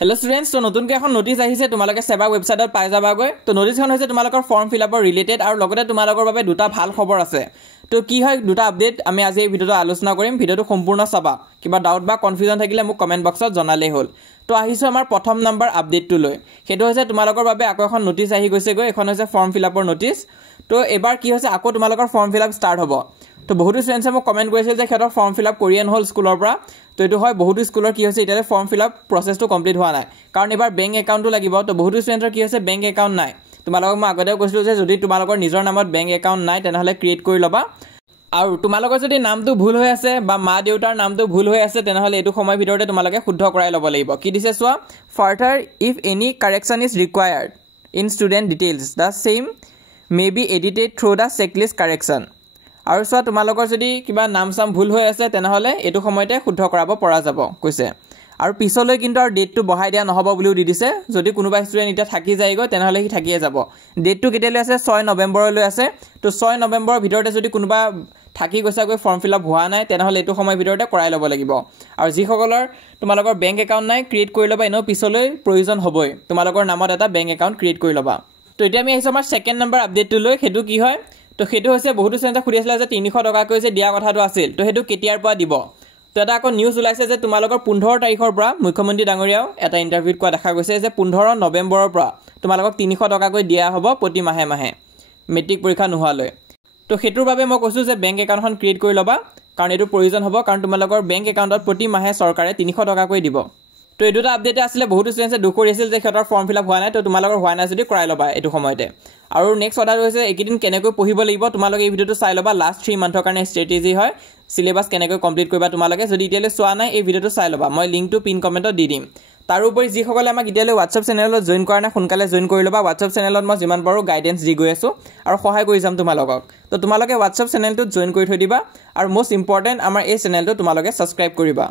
Hello students, so নতুনকৈ এখন notice আহিছে তোমালোকে সেবা ওয়েবসাইটত পাই যাবাগৈ তো নোটিছখন হৈছে তোমালোকৰ ফৰ্ম ফিলআপৰ ৰিলেটেড আৰু লগতে তোমালোকৰ বাবে দুটা ভাল খবৰ আছে তো কি হয় দুটা আপডেট আমি আজি এই ভিডিওটো আলোচনা কৰিম ভিডিওটো সম্পূৰ্ণ চাবা কিবা ডাউট বা কনফিউজন থাকিলে মোক কমেন্ট বক্সত জনালেই হ'ল তো আহিছো আমাৰ প্ৰথম নম্বৰ আপডেটটো লৈ হেতু হৈছে তোমালোকৰ বাবে আকৌ এখন নোটিছ আহি গৈছে গৈ এখন হৈছে ফৰ্ম ফিলআপৰ নোটিছ তো এবাৰ কি হৈছে আকৌ তোমালোকৰ ফৰ্ম ফিলআপ ষ্টাৰ্ট হ'ব তো বহুতো স্টুডেন্টসে মোক কমেন্ট কৰিছিল যে হেতৰ ফৰ্ম ফিলআপ কৰিয়েন হল স্কুলৰ পৰা তো এটো হয় বহুতো স্কুলৰ কি হৈছে ইটালে ফৰ্ম ফিলআপ প্ৰসেসটো কমপ্লিট হোৱা নাই কাৰণ এবাৰ বেংক একাউণ্টটো লাগিব তো বহুতো স্টুডেন্টৰ কি হৈছে বেংক একাউণ্ট নাই তোমালোকক মই আগতে কৈছিলো যে যদি তোমালোকৰ নিজৰ নামত বেংক একাউণ্ট নাই তেনেহলে ক্ৰিয়েট কৰি লবা আৰু তোমালোকৰ যদি নামটো ভুল হৈ আছে বা মা দেউতাৰ নামটো ভুল হৈ আছে তেনেহলে এটো সময় ভিতৰতে তোমালোকে শুদ্ধ কৰাই লব লাগিব কি দিছে so further if any correction is required in student details the same may be edited through the checklist correction আৰু সোৱা তোমালোকৰ যদি কিবা নাম সাম ভুল হৈ আছে তেনেহলে এটো সময়তে শুদ্ধ কৰাব পৰা যাব কৈছে আৰু পিছলৈ কিন্তু আৰু ডেটটো বহাই দিয়া নহব বুলিও দি দিছে যদি কোনোবা ষ্টুডেন্ট এটা থাকি যায়গৈ তেনেহলে কি থাকিয়ে যাব ডেটটো কেতিয়ালৈ আছে 6 নৱেম্বৰলৈ আছে তো 6 নৱেম্বৰৰ ভিতৰতে যদি কোনোবা থাকি গৈছাগৈ ফৰ্ম ফিলআপ হোৱা নাই তেনেহলে এটো সময় ভিতৰতে কৰাই লব লাগিব আৰু যি সকলৰ তোমালোকৰ বেংক একাউণ্ট নাই ক্ৰিয়েট কৰি লবা এনো পিছলৈ প্ৰয়োজন হ'বই তোমালোকৰ নামত এটা বেংক একাউণ্ট ক্ৰিয়েট কৰি লবা তো এতিয়া আমি আহিছো আমাৰ সেকেন্ড নম্বৰ আপডেটটো লৈ হেতু কি হয় তো হেতু হৈছে বহুতো স্টুডেন্টে খুৰি আছিল যে 300 টকা কৈছে দিয়া কথাটো আছিল তো হেতু কেতিয়াৰ পৰা দিব তো এটা আকৌ নিউজ ওলাইছে যে তোমালোকৰ 15 তাৰিখৰ পৰা মুখ্যমন্ত্ৰী ডাঙৰীয়াও এটা ইন্টাৰভিউত কোৱা দেখা গৈছে যে 15 নৱেম্বৰৰ পৰা তোমালোকক 300 টকা কৈ দিয়া হ'ব প্ৰতি মাহে মাহে মেট্ৰিক পৰীক্ষা নোহোৱালৈ তো হেতুৰ বাবে মই কৈছো যে বেংক একাউণ্টখন ক্ৰিয়েট কৰি লবা কাৰণ এটো প্ৰয়োজন হ'ব কাৰণ তোমালোকৰ বেংক একাউণ্টত প্ৰতি মাহে চৰকাৰে 300 টকা কৈ দিব তো এই দুটা আপডেট আসলে বহুতো স্টুডেন্টসে দুখ কৰি আছিল যে হেতৰ ফৰ্ম ফিলআপ হোৱা নাই তো তোমালোকৰ হোৱা নাই যদি কৰাই লবা এটো সময়তে আৰু নেক্সট অৰ্ডাৰ হৈছে একিদিন কেনেকৈ পঢ়িব লাগিব তোমালোকে এই ভিডিওটো চাই লবা লাষ্ট 3 মান্থৰ কাৰণে ষ্ট্ৰেটেজি হয় সিলেবাস কেনেকৈ কমপ্লিট কৰিবা তোমালোকে যদি ইতিয়ালৈ চোৱা নাই এই ভিডিওটো চাই লবা মই লিংকটো পিন কমেন্টত দি দিম তাৰোপৰি যি সকলে আমাক ইতিয়ালৈ WhatsApp চেনেলত জয়েন কৰা নাই সোনকালে জয়েন কৰি লবা WhatsApp চেনেলত মই যিমান পাৰো গাইডেন্স দি গৈ আছো আৰু সহায় কৰি যাম তোমালোকক তো তোমালোকে WhatsApp চেনেলটো জয়েন কৰি থৈ দিবা আৰু মোষ্ট ইম্পৰ্টেন্ট আমাৰ এই চেনেলটো তোমালোকে সাবস্ক্ৰাইব কৰিবা